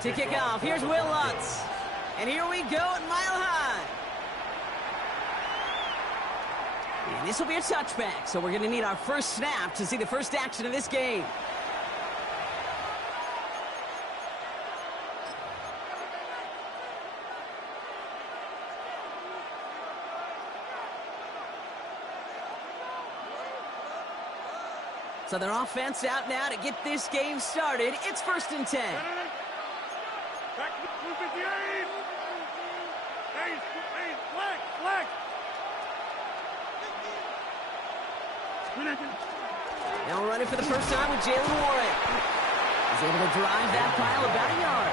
To kick off, here's Will Lutz. And here we go at Mile High. And this will be a touchback, so we're going to need our first snap to see the first action of this game. So their offense out now to get this game started. It's 1st and 10. Back to 258. Flag. Now running for the first time with Jalen Warren. He's able to drive that pile about a yard.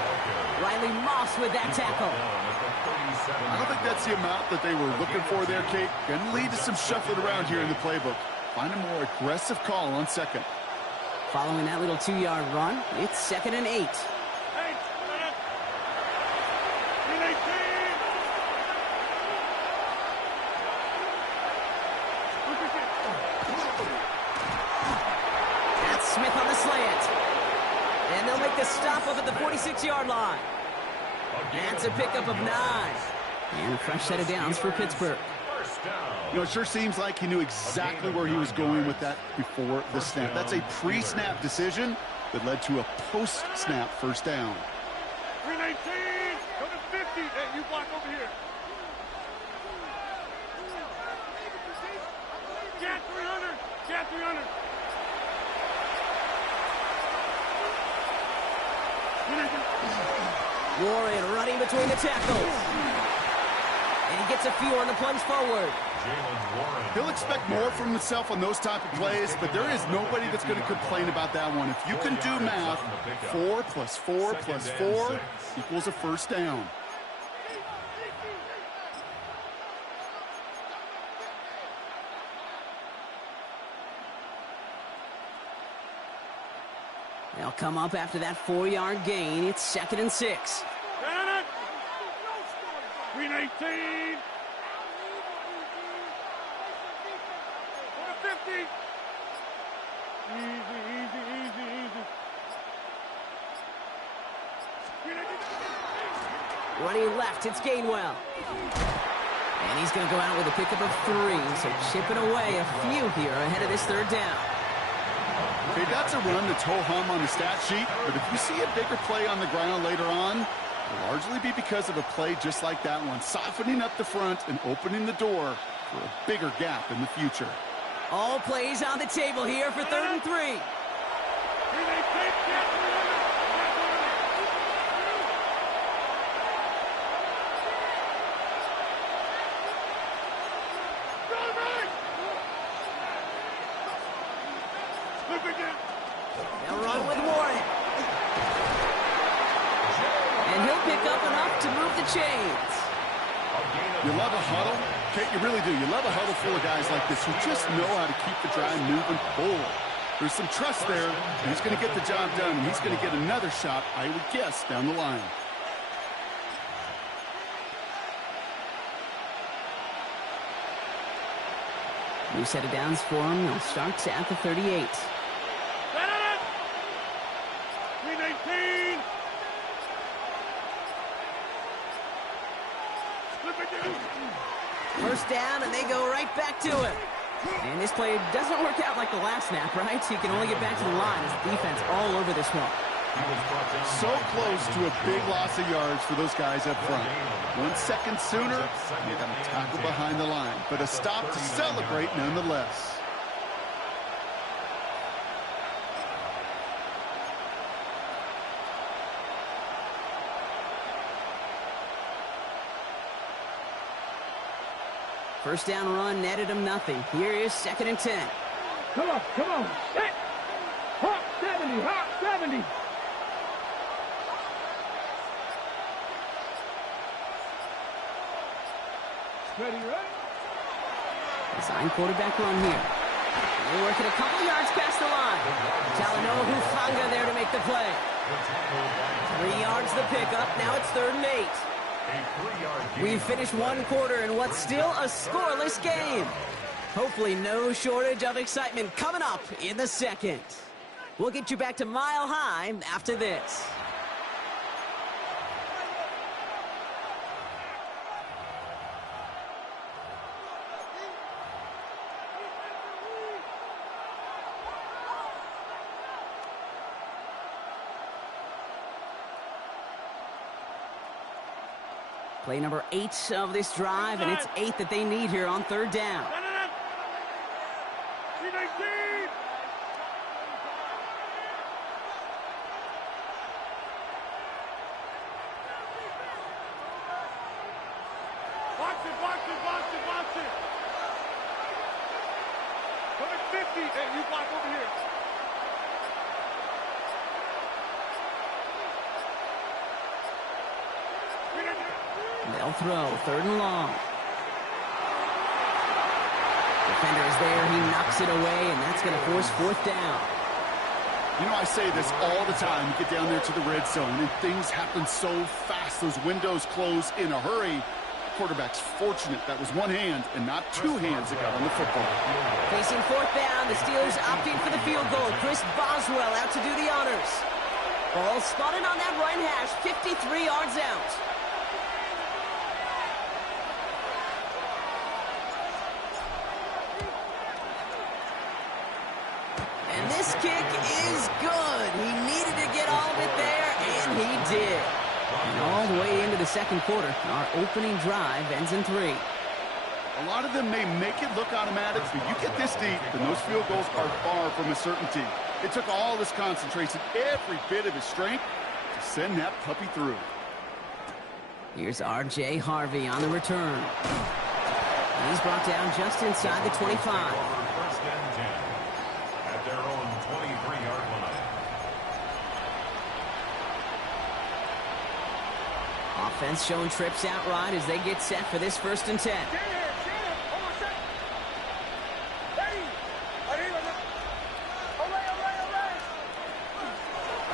Riley Moss with that tackle. I don't think that's the amount that they were looking for there, Kate. Going to lead to some shuffling around here in the playbook. Find a more aggressive call on second. Following that little 2-yard run, it's 2nd and 8. That's Smith on the slant. And they'll make the stop up at the 46-yard line. That's a pickup of 9. And a fresh set of downs for Pittsburgh. You know, it sure seems like he knew exactly where he was going with that before the snap. That's a pre-snap decision that led to a post-snap first down. 319, go to 50. Hey, you block over here. Get 300. Get 300. Warren running between the tackles. And he gets a few on the plunge forward. He'll expect more from himself on those type of plays, but there is nobody that's going to complain about that one. If you can do math, 4 plus 4 plus 4 equals a first down. They'll come up after that 4-yard gain. It's 2nd and 6. 319. Go to 50. Easy. Running left, it's Gainwell. And he's going to go out with a pickup of 3, so chipping away a few here ahead of this 3rd down. Okay, that's a run that's ho-hum on the stat sheet, but if you see a bigger play on the ground later on, it'll largely be because of a play just like that one, softening up the front and opening the door for a bigger gap in the future. All plays on the table here for 3rd and 3. They'll run with Warren. And he'll pick up enough to move the chains. You love a huddle? Kate, you really do. You love a huddle full of guys like this who just know how to keep the drive moving forward. There's some trust there, and he's going to get the job done, and he's going to get another shot, I would guess, down the line. New set of downs for him. He'll start at the 38. 319. First down, and they go right back to it. And this play doesn't work out like the last snap, right? He can only get back to the line as the defense all over this one. So close to a big loss of yards for those guys up front. 1 second sooner, you got to tackle behind the line. But a stop to celebrate nonetheless. First down run netted him nothing. Here is 2nd and 10. Come on. Set. Hawk 70. Ready? Design quarterback run here. They're working a couple yards past the line. Talanoa Hufanga there to make the play. 3 yards the pickup. Now it's 3rd and 8. We've finished 1 quarter in what's still a scoreless game. Hopefully no shortage of excitement coming up in the 2nd. We'll get you back to Mile High after this. Play number 8 of this drive, and it's 8 that they need here on third down. 319. Box it. Come at 50, and you block over here. They'll throw, third and long. Defender is there, he knocks it away, and that's going to force fourth down. You know, I say this all the time. You get down there to the red zone, and things happen so fast. Those windows close in a hurry. Quarterback's fortunate that was one hand and not two hands that got on the football. Facing fourth down, the Steelers opting for the field goal. Chris Boswell out to do the honors. Ball spotted on that right hash, 53 yards out. And this kick is good. He needed to get all of it there, and he did. And all the way into the second quarter, our opening drive ends in 3. A lot of them may make it look automatic, but you get this deep, and those field goals are far from a certainty. It took all his concentration, every bit of his strength, to send that puppy through. Here's R.J. Harvey on the return. He's brought down just inside the 25. First and 10 at their own 23-yard line. Offense showing trips out right as they get set for this 1st and 10.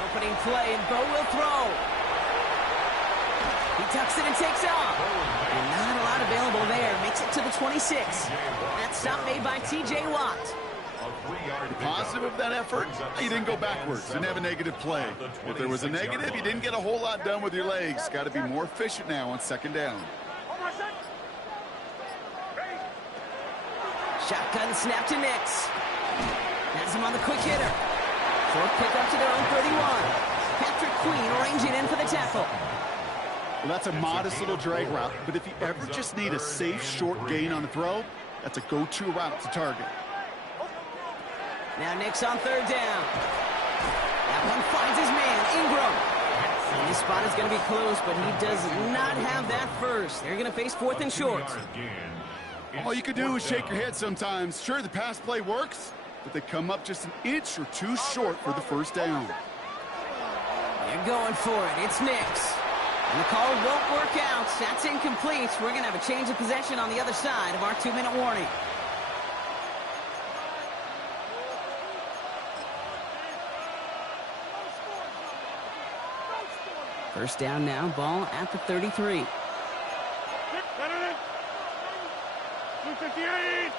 Opening play, and Bo will throw. He tucks it and takes off. And not a lot available there. Makes it to the 26. That stop made by T.J. Watt. The positive of that effort, you didn't go backwards, didn't have a negative play. If there was a negative, you didn't get a whole lot done with your legs. Got to be more efficient now on 2nd down. Shotgun snap to Nix. Has him on the quick hitter. Short pickup to their own 31. Patrick Queen arranging in for the tackle. Well, that's a modest little drag route, but if you ever just need a safe, short gain on the throw, that's a go-to route to target. Now Nix on 3rd down. That one finds his man, Ingram. And his spot is going to be close, but he does not have that first. They're going to face 4th and short. All you can do is shake your head sometimes. Sure, the pass play works, but they come up just an inch or two short for the 1st down. They're going for it. It's Nix. And the call won't work out. That's incomplete. We're going to have a change of possession on the other side of our 2-minute warning. First down now, ball at the 33. 258.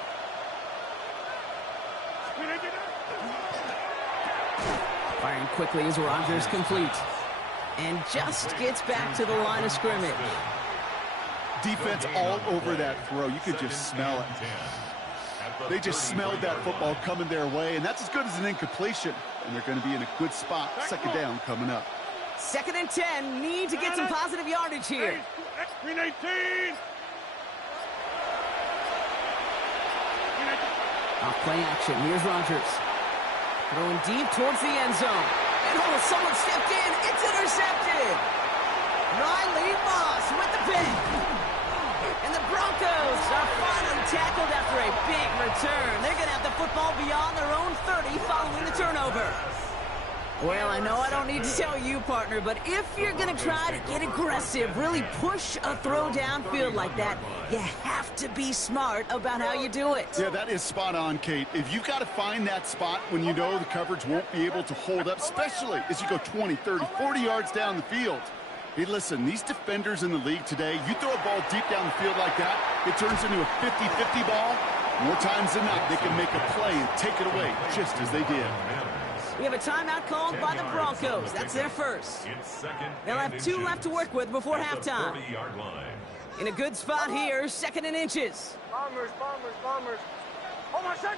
Firing quickly as Rodgers complete. And just gets back to the line of scrimmage. Defense all over that throw. You could just smell it. They just smelled that football coming their way, and that's as good as an incompletion. And they're going to be in a good spot. 2nd down coming up. 2nd and 10. Need to get some positive yardage here. 319. Off play action. Here's Rodgers. Throwing deep towards the end zone. And oh, someone stepped in. It's intercepted. Riley Moss with the pick. And the Broncos are finally tackled after a big return. They're going to have the football beyond their own 30 following the turnover. Well, I know I don't need to tell you, partner, but if you're going to try to get aggressive, really push a throw downfield like that, you have to be smart about how you do it. Yeah, that is spot on, Kate. If you've got to find that spot when you know the coverage won't be able to hold up, especially as you go 20, 30, 40 yards down the field. Hey, listen, these defenders in the league today, you throw a ball deep down the field like that, it turns into a 50-50 ball. More times than not, they can make a play and take it away just as they did. We have a timeout called by the Broncos. That's their first. They'll have 2 left to work with before halftime. In a good spot here, 2nd and inches. Bombers. Oh, my son.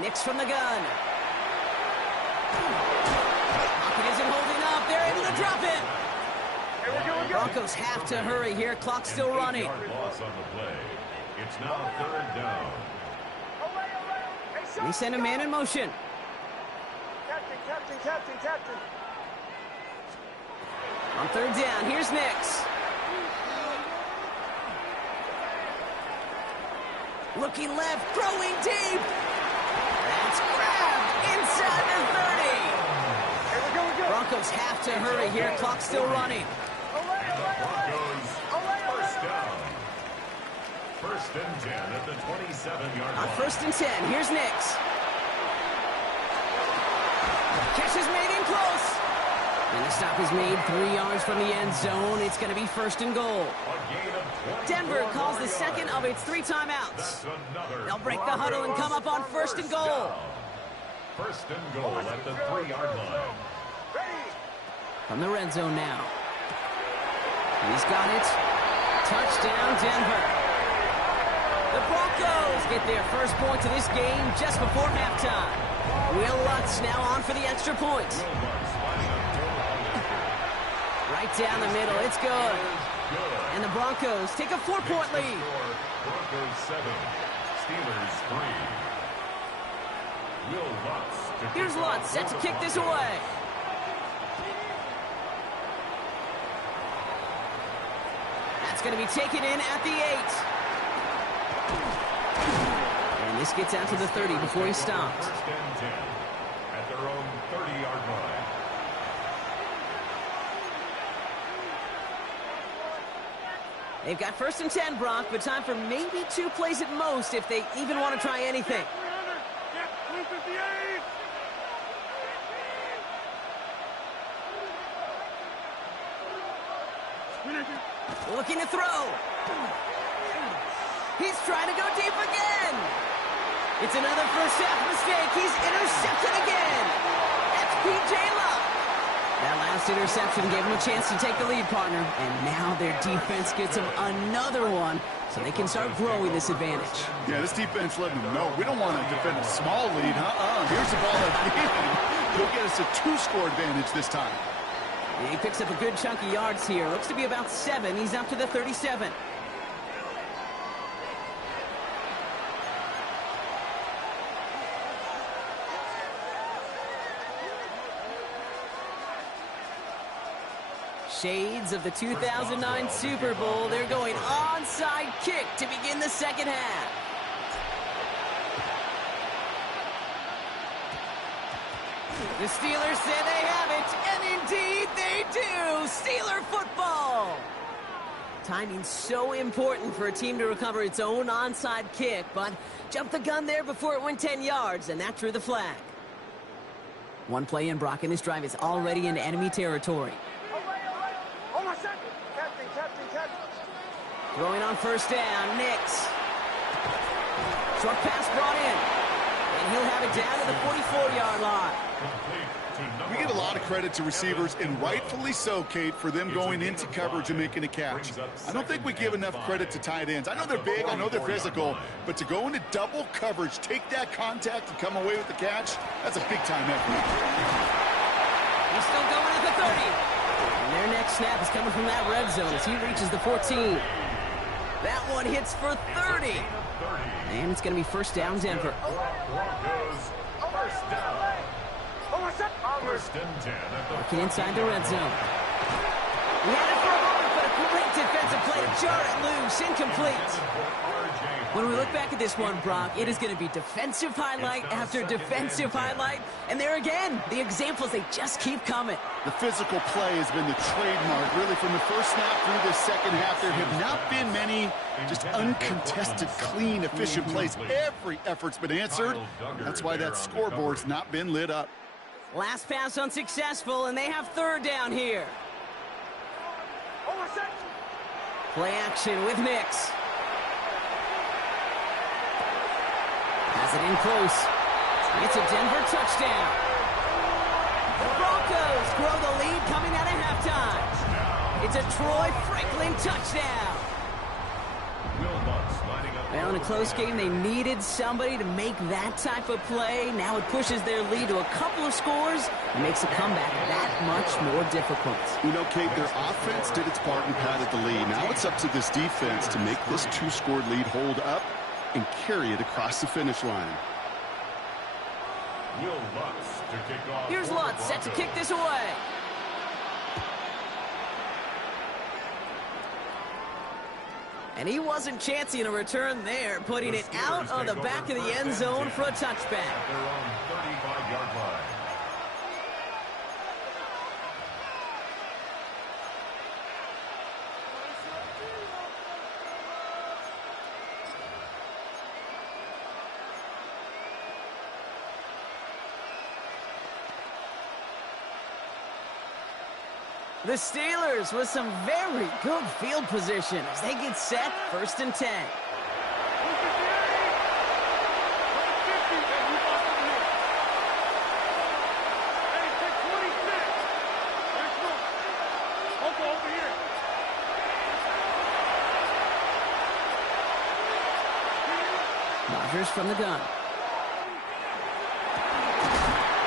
Nix from the gun. Pocket isn't holding up. They're able to drop it. Broncos have to hurry here. Clock's still running. Loss on the play. It's now 3rd down. They send a man in motion. Captain. On 3rd down, here's Nix. Looking left, throwing deep. That's grabbed inside the 30. Broncos have to hurry here. Clock's still running. And the Broncos, 1st down. 1st and 10 at the 27-yard On line. 1st and 10, here's Nix. Catch is made in close. And the stop is made 3 yards from the end zone. It's going to be 1st and goal. A gain of 24 Denver calls the yards. second of its 3 timeouts. That's another They'll break the huddle and come up on 1st and goal. 1st and goal at the 3-yard line. From the red zone now. He's got it. Touchdown, Denver. The Broncos get their first points of this game just before halftime. Will Lutz now on for the extra point. Right down the middle. It's good. And the Broncos take a 4-point lead. Broncos 7, Steelers 3. Will Lutz. Here's Lutz set to kick this away. That's going to be taken in at the 8. And this gets out to the 30 before he stops. 1st and 10 at their own 30-yard line. They've got 1st and 10, Brock, but time for maybe 2 plays at most if they even want to try anything. Looking to throw. He's trying to go deep again. It's another first half mistake. He's intercepted again. That's P.J. Luck. That last interception gave him a chance to take the lead, partner. And now their defense gets them another one so they can start growing this advantage. Yeah, this defense letting them know we don't want to defend a small lead. Here's the ball again. He'll get us a 2-score advantage this time. He picks up a good chunk of yards here. Looks to be about 7. He's up to the 37. Shades of the 2009 Super Bowl. They're going onside kick to begin the second half. The Steelers say they have it, and indeed they do. Steeler football. Timing so important for a team to recover its own onside kick, but jumped the gun there before it went 10 yards, and that drew the flag. One play in, Brock, and this drive is already in enemy territory. Throwing on 1st down, Nix. Short pass brought in. And he'll have it down to the 44-yard line. We get a lot of credit to receivers, and rightfully so, Kate, for them going into coverage and making a catch. I don't think we give enough credit to tight ends. I know they're big, I know they're physical, but to go into double coverage, take that contact, and come away with the catch, that's a big-time effort. He's still going at the 30. And their next snap is coming from that red zone as he reaches the 14. That one hits for 30. And it's going to be 1st down, Denver. Broncos, 1st down. 1st and 10 at the Working inside the red zone. He had it for a moment, but a great defensive play to jar it loose. Incomplete. When we look back at this one, Brock, it is going to be defensive highlight after defensive highlight. And there again, the examples, they just keep coming. The physical play has been the trademark, really, from the first snap through the second half. There have not been many just uncontested, clean, efficient plays. Every effort's been answered. That's why that scoreboard's not been lit up. Last pass unsuccessful, and they have 3rd down here. Play action with Nix. Has it in close. It's a Denver touchdown. The Broncos grow the lead coming out of halftime. It's a Troy Franklin touchdown. Will Lutz lining up Well, in a close game, they needed somebody to make that type of play. Now it pushes their lead to a couple of scores and makes a comeback that much more difficult. You know, Kate, their offense did its part and padded the lead. Now it's up to this defense to make this two-score lead hold up and carry it across the finish line. Here's Lutz set to kick this away. And he wasn't chancing a return there, putting it out on the back of the end zone for a touchback. Their own 35-yard line. The Steelers with some very good field position as they get set, 1st and 10. Rodgers from the gun.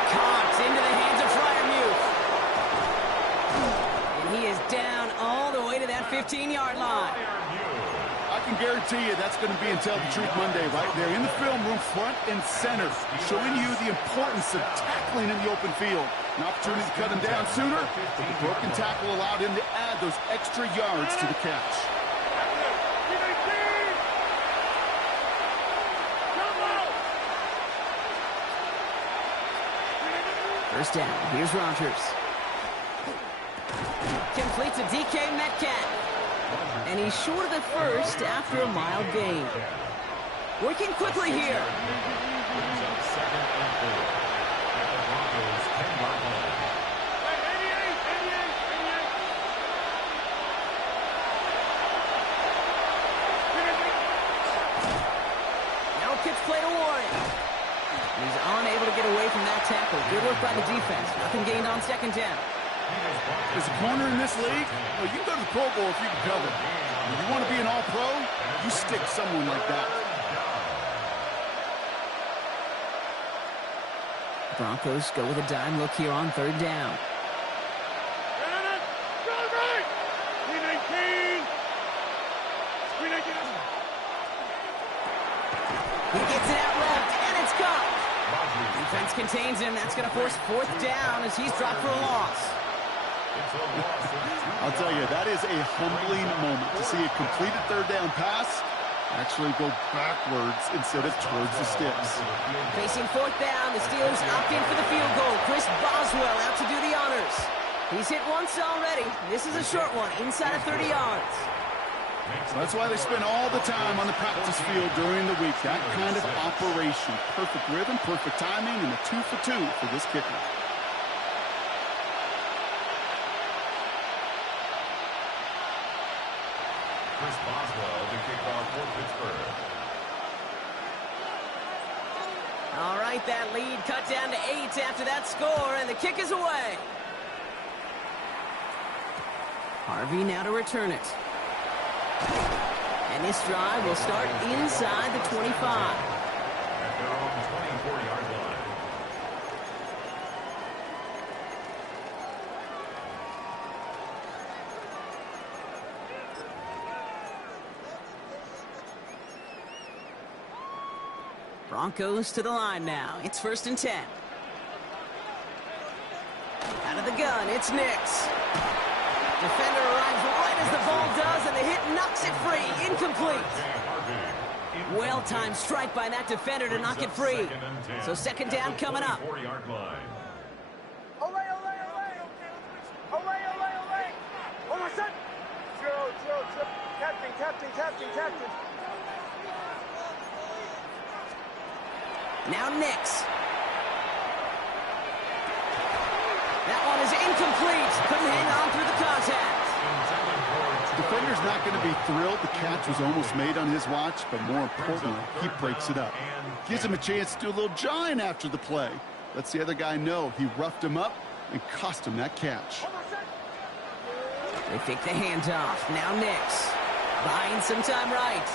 Caught into the hands of Freiermuth. He is down all the way to that 15-yard line. I can guarantee you that's going to be in Tell the Truth Monday right there in the film room, front and center, showing you the importance of tackling in the open field. An opportunity to cut him down sooner, but the broken tackle allowed him to add those extra yards to the catch. First down, here's Rodgers. Complete to DK Metcalf. And he's short of the first after a mild gain. Working quickly here. Now kicks play to Warren. He's unable to get away from that tackle. Good work by the defense. Nothing gained on 2nd down. As a corner in this league, well, you can go to the Pro Bowl if you can cover. If you want to be an all-pro, you stick someone like that. Broncos go with a dime look here on 3rd down. He gets it out left, and it's caught. Defense contains him. That's going to force 4th down as he's dropped for a loss. I'll tell you, that is a humbling moment to see a completed 3rd down pass actually go backwards instead of towards the sticks. Facing 4th down, the Steelers opt in for the field goal. Chris Boswell out to do the honors. He's hit once already. This is a short one, inside of 30 yards. That's why they spend all the time on the practice field during the week. That kind of operation. Perfect rhythm, perfect timing, and a 2 for 2 for this kicker. Chris Boswell, the kickoff for Pittsburgh. All right, that lead cut down to 8 after that score, and the kick is away. Harvey now to return it. And this drive will start inside the 25. At their own 24-yard line. Broncos to the line now. It's 1st and 10. Out of the gun, it's Nix. Defender arrives right as the ball does, and the hit knocks it free. Incomplete. Well-timed strike by that defender to knock it free. So 2nd down coming up. Captain. Now Nix. That one is incomplete. Couldn't hang on through the contact. Defender's not going to be thrilled. The catch was almost made on his watch, but more importantly, he breaks it up. Gives him a chance to do a little jawing after the play. Lets the other guy know he roughed him up and cost him that catch. They fake the handoff. Now Nix. Buying some time right.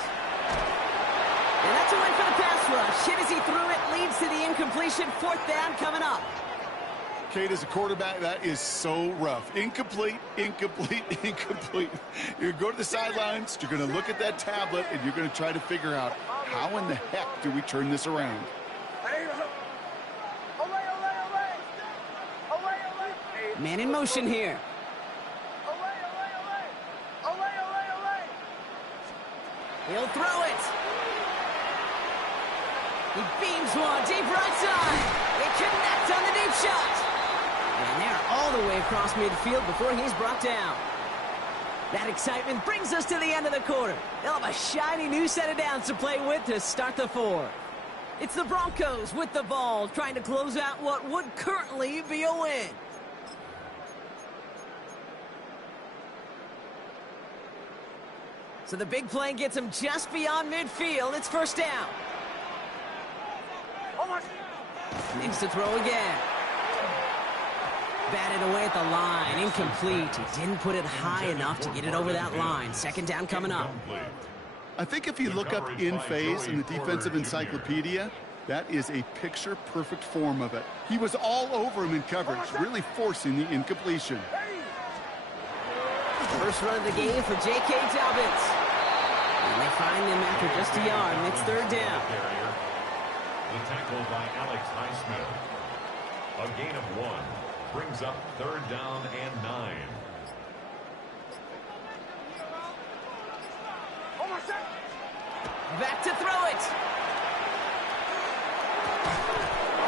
And that's a win for the pass rush. Hit as he threw it, leads to the incompletion. Fourth down coming up. Kate, as a quarterback, that is so rough. Incomplete, incomplete, incomplete. You're going to go to the sidelines, you're going to look at that tablet, and you're going to try to figure out how in the heck do we turn this around. Man in motion here. He'll throw it. He beams one deep right side. It connects on the deep shot. And they're all the way across midfield before he's brought down. That excitement brings us to the end of the quarter. They'll have a shiny new set of downs to play with to start the fourth. It's the Broncos with the ball, trying to close out what would currently be a win. So the big play gets him just beyond midfield. It's first down. Needs to throw again. Batted away at the line. Incomplete. He didn't put it high enough to get it over that line. Second down coming up. I think if you look up in phase in the defensive encyclopedia, that is a picture-perfect form of it. He was all over him in coverage, really forcing the incompletion. First run of the game for J.K. Dobbins. And they find him after just a yard, and it's third down. The tackle by Alex Highsmith. A gain of 1 brings up third down and 9. Back to throw it.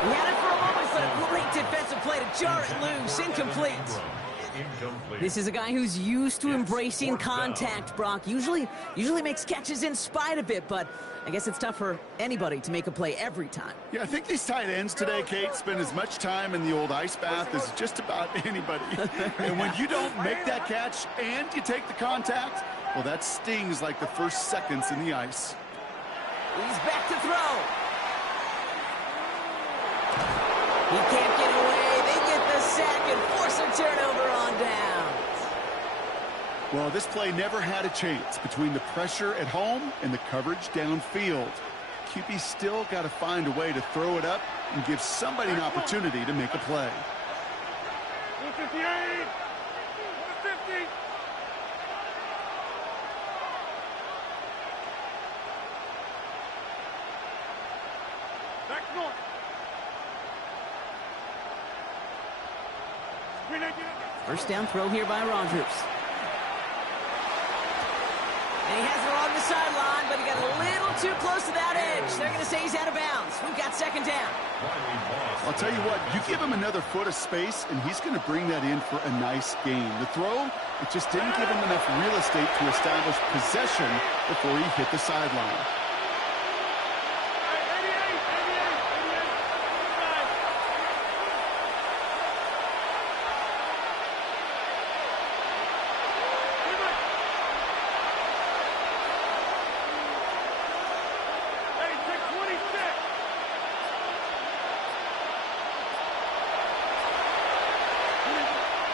He had it for a moment, but a great defensive play to jar it loose. Incomplete. This is a guy who's used to embracing contact, Brock. Usually makes catches in spite of it, but I guess it's tough for anybody to make a play every time. Yeah, I think these tight ends today, Kate, spend as much time in the old ice bath as just about anybody. And when you don't make that catch and you take the contact, well, that stings like the first seconds in the ice. He's back to throw. He can't get away. They get the sack and force a turnover on downs. Well, this play never had a chance between the pressure at home and the coverage downfield. QB still got to find a way to throw it up and give somebody an opportunity to make a play. 158, 150. Back north. First down throw here by Rodgers. And he has it along the sideline, but he got a little too close to that edge. They're going to say he's out of bounds. We've got second down. I'll tell you what, you give him another foot of space, and he's going to bring that in for a nice gain. The throw, it just didn't give him enough real estate to establish possession before he hit the sideline.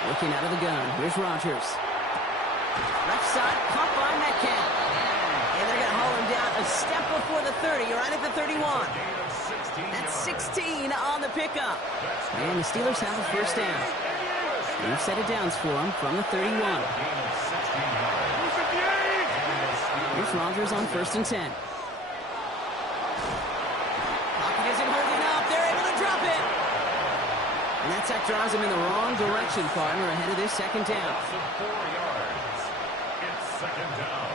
Looking out of the gun. Here's Rodgers. Left side, caught by Metcalf. And they're going to haul him down a step before the 30, right at the 31. That's 16 on the pickup. And the Steelers have a first down. New set of downs for him from the 31. Here's Rodgers on first and 10. Pocket isn't holding up. They're able to drop it. And that sack drives him in the wrong direction, partner, ahead of this second down. 4 yards. It's second down.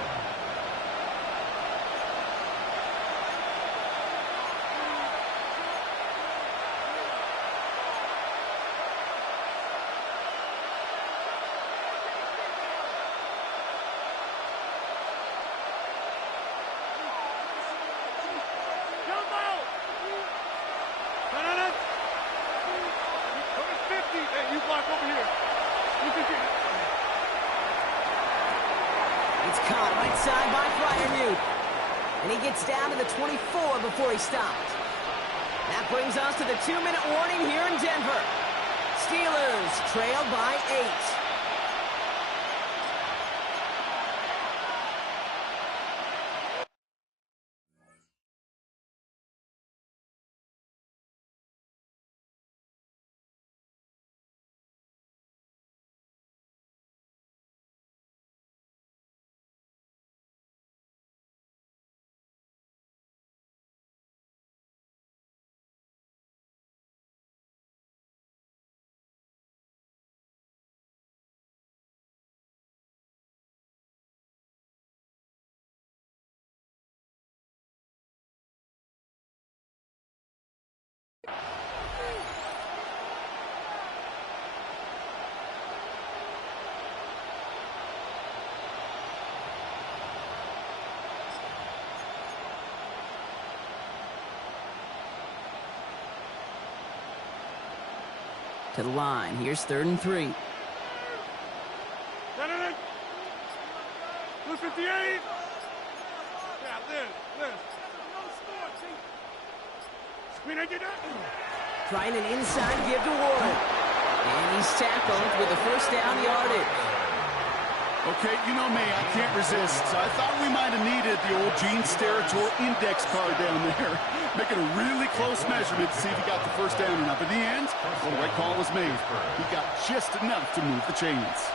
It's caught right side by Freiermuth. And he gets down to the 24 before he stopped. That brings us to the 2-minute warning here in Denver. Steelers trail by 8. to the line. Here's 3rd and 3. No. 258. Yeah, Liz. Screen, I get that. Trying an inside give to Warren. And he's tackled with a first down yardage. Okay, you know me, I can't resist. So I thought we might have needed the old Gene Steratore index card down there. Making a really close measurement to see if he got the first down or not. But in the end, well, the right call was made. He got just enough to move the chains.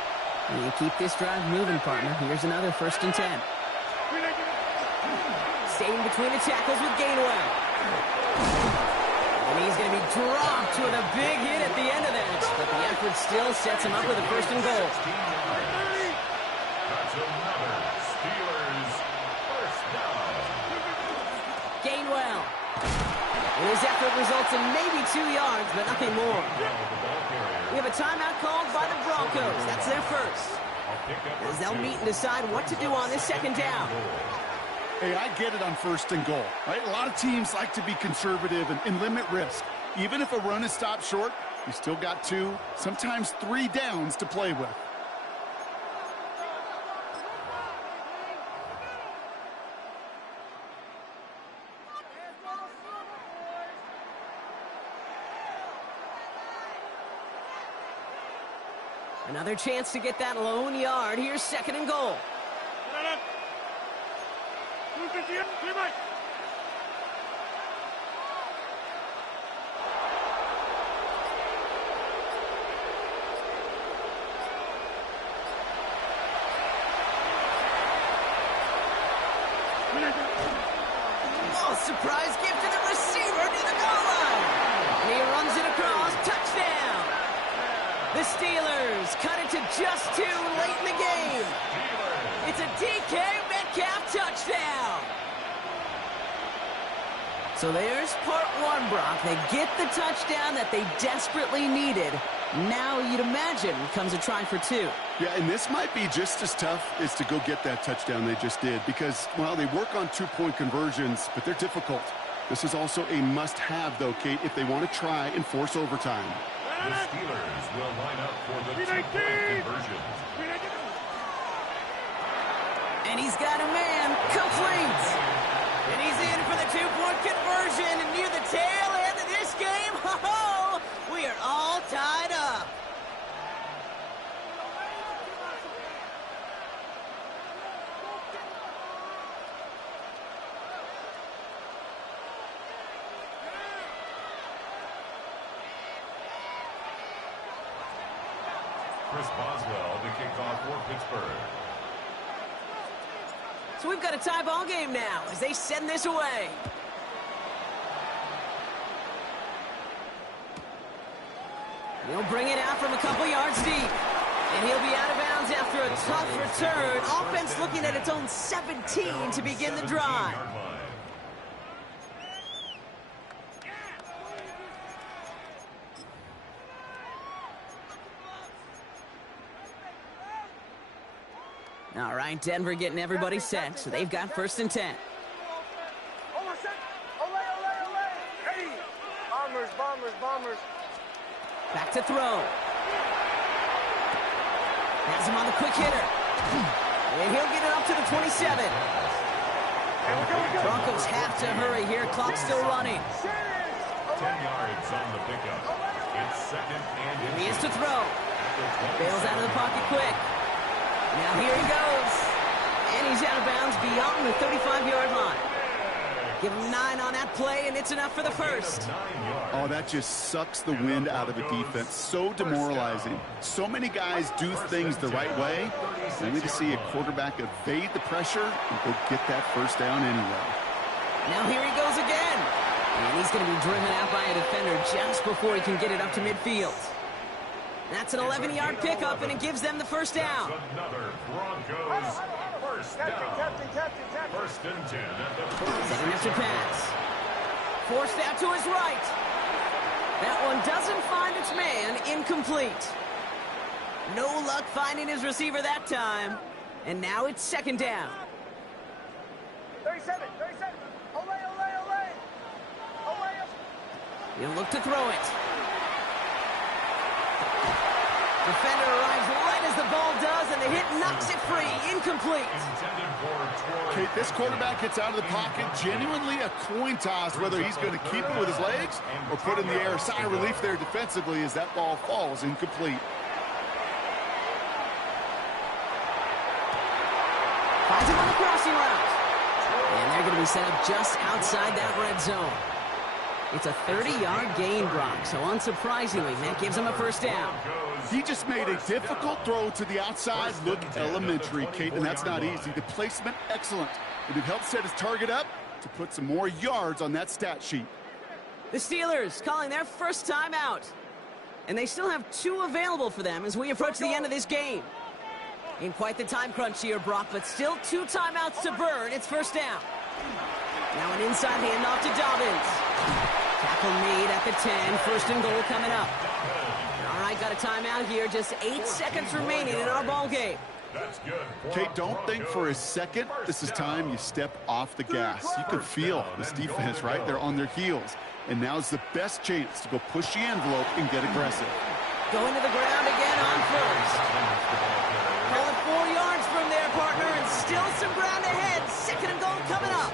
And you keep this drive moving, partner. Here's another 1st and 10. Staying between the tackles with Gainwell. And he's going to be dropped with a big hit at the end of that. But the effort still sets him up with a 1st and goal. Another Steelers first down. Gainwell. And his effort results in maybe 2 yards, but nothing more. We have a timeout called by the Broncos. That's their first. As they'll meet and decide what to do on this 2nd down. Hey, I get it on 1st and goal, right? A lot of teams like to be conservative and limit risk. Even if a run is stopped short, you still got 2, sometimes 3 downs to play with. Another chance to get that lone yard. Here's 2nd and goal. 258. Clear back. Oh, surprise gift to the receiver near the goal line. And he runs it across. Touchdown. The Steelers cut it to just 2 late in the game. It's a DK Metcalf touchdown. So there's part 1, Brock. They get the touchdown that they desperately needed. Now you'd imagine comes a try for 2. Yeah, and this might be just as tough as to go get that touchdown they just did because, well, they work on 2-point conversions, but they're difficult. This is also a must-have, though, Kate, if they want to try and force overtime. The Steelers will line up for the 2-point conversion. And he's got a man. Complete. And he's in for the 2-point conversion. And near the tail end of this game, ho-ho, we are all tied up. Chris Boswell to kick off for Pittsburgh. So we've got a tie ball game now as they send this away. He'll bring it out from a couple yards deep. And he'll be out of bounds after a tough return. Offense looking at its own 17 to begin the drive. All right, Denver getting everybody set, so they've got 1st and 10. Bombers. Back to throw. Has him on the quick hitter. And he'll get it up to the 27. Broncos have to hurry here. Clock's still running. 10 yards on the pickup. It's 2nd and Here he is to throw. Bails out of the pocket quick. Now here he goes. And he's out of bounds beyond the 35-yard line. Give him 9 on that play, and it's enough for the first. Oh, that just sucks the wind out of a defense. So demoralizing. So many guys do things the right way, only to see a quarterback evade the pressure and go get that first down anyway. Now here he goes again. And he's going to be driven out by a defender just before he can get it up to midfield. That's an 11-yard pickup, and it gives them the first down. Another Broncos first down. First and 10 at the 46. Setting up to pass. Forced out to his right. That one doesn't find its man. Incomplete. No luck finding his receiver that time. And now it's 2nd down. 37. He'll look to throw it. Defender arrives right as the ball does, and the hit knocks it free. Incomplete. Kate, this quarterback gets out of the pocket, genuinely a coin toss whether he's going to keep it with his legs or put in the air. Sigh of relief there defensively as that ball falls incomplete. Finds him on the crossing route. And they're going to be set up just outside that red zone. It's a 30-yard gain, Brock, so unsurprisingly, that gives him a first down. He just made a difficult throw to the outside. Look elementary, Kate, and that's not easy. The placement, excellent. And it helped set his target up to put some more yards on that stat sheet. The Steelers calling their first timeout. And they still have 2 available for them as we approach the end of this game. In quite the time crunch here, Brock, but still 2 timeouts to burn. It's first down. Now an inside handoff to Dobbins. Tackle made at the 10. First and goal coming up. All right, got a timeout here. Just 8 seconds remaining in our ball game. Kate, don't think for a second this is time you step off the gas. You could feel this defense right there on their heels. And now's the best chance to go push the envelope and get aggressive. Going to the ground again on first. Call it 4 yards from there, partner, and still some ground ahead. Second and goal coming up.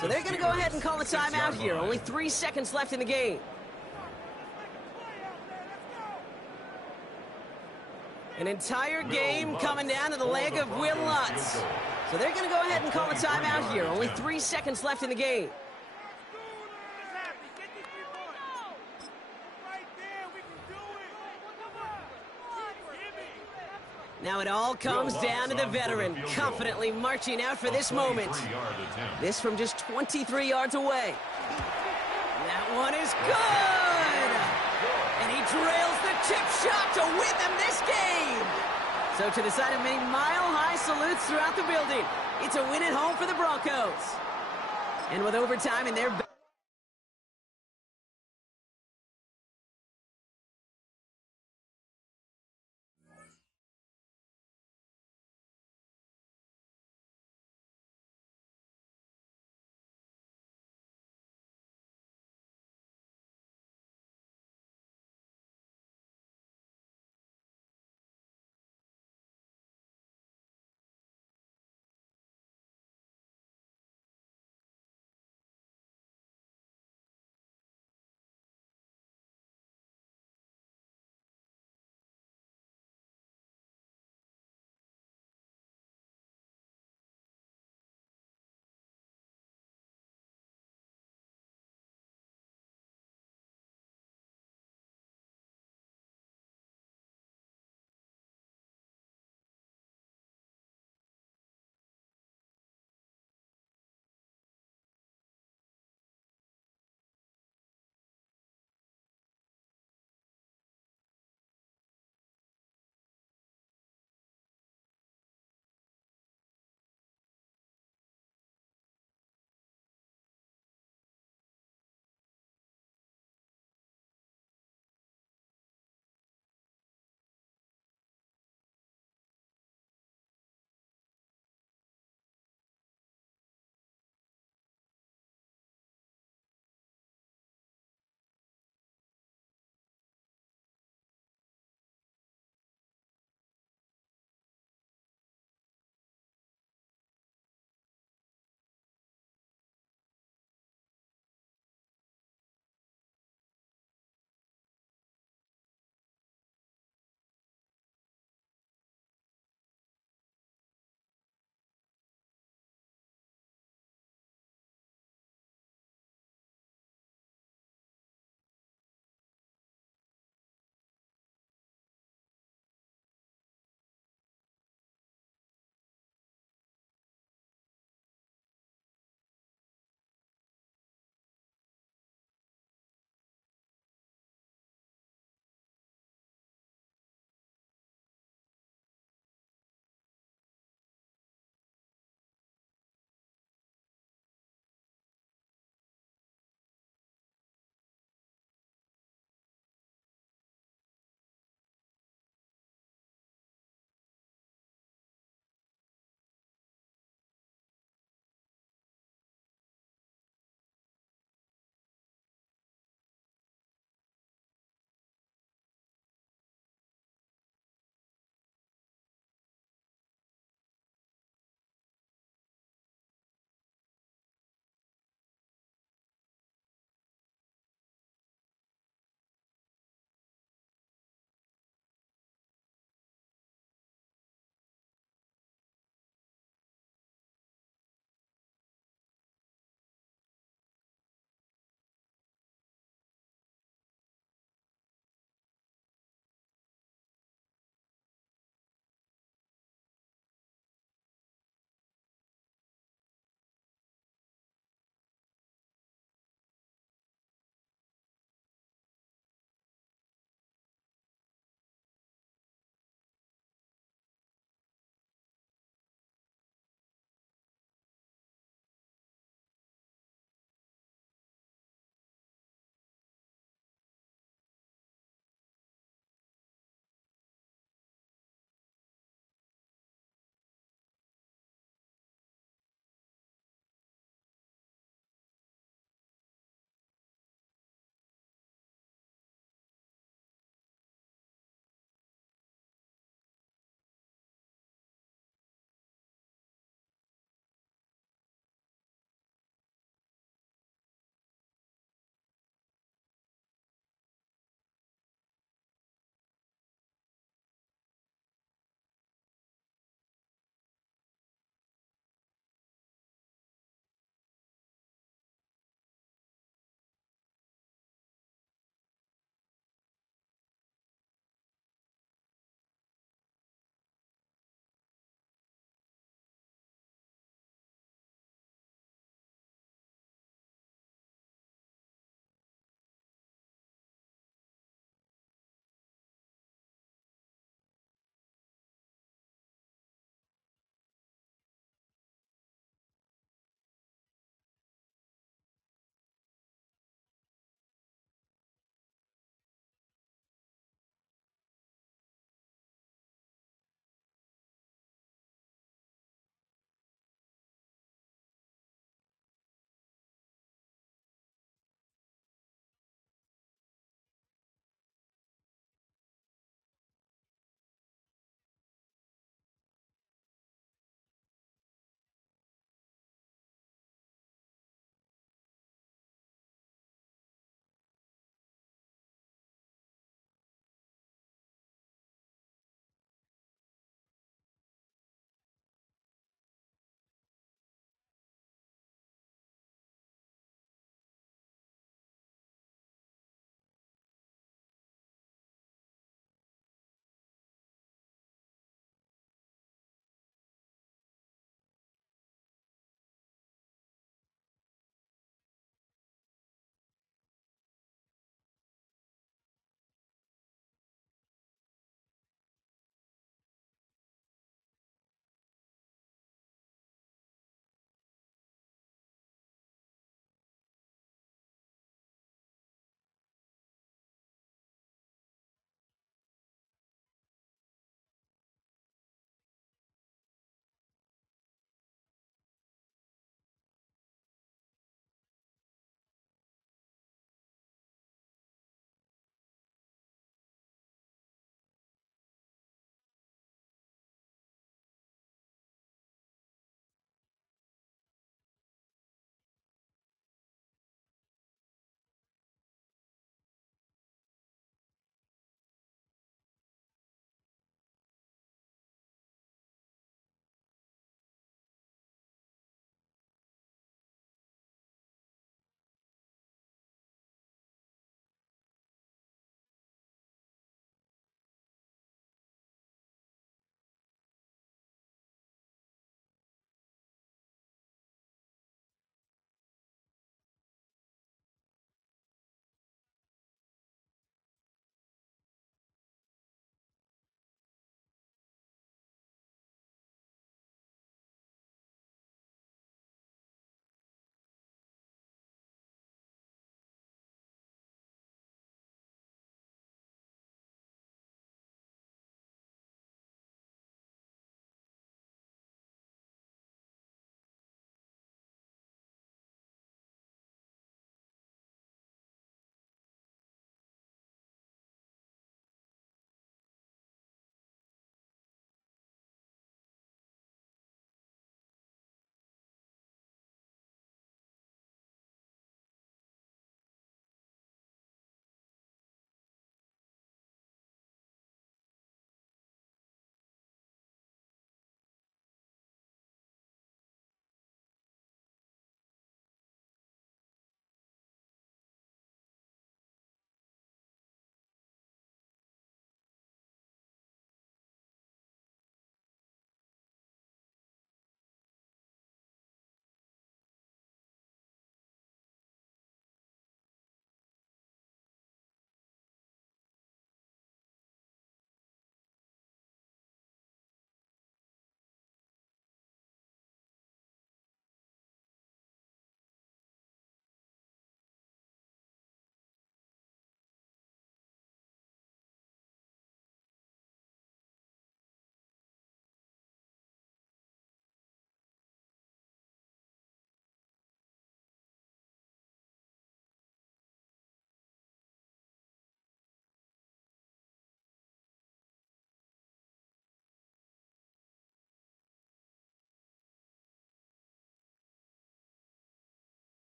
So they're going to go ahead and call a timeout here. Only 3 seconds left in the game. An entire game coming down to the leg of Will Lutz. So they're going to go ahead and call a timeout here. Only 3 seconds left in the game. Now it all comes down to the veteran, confidently marching out for this moment. This from just 23 yards away. That one is good! And he drills the chip shot to win them this game! So to the side of many mile-high salutes throughout the building, it's a win at home for the Broncos. And with overtime in their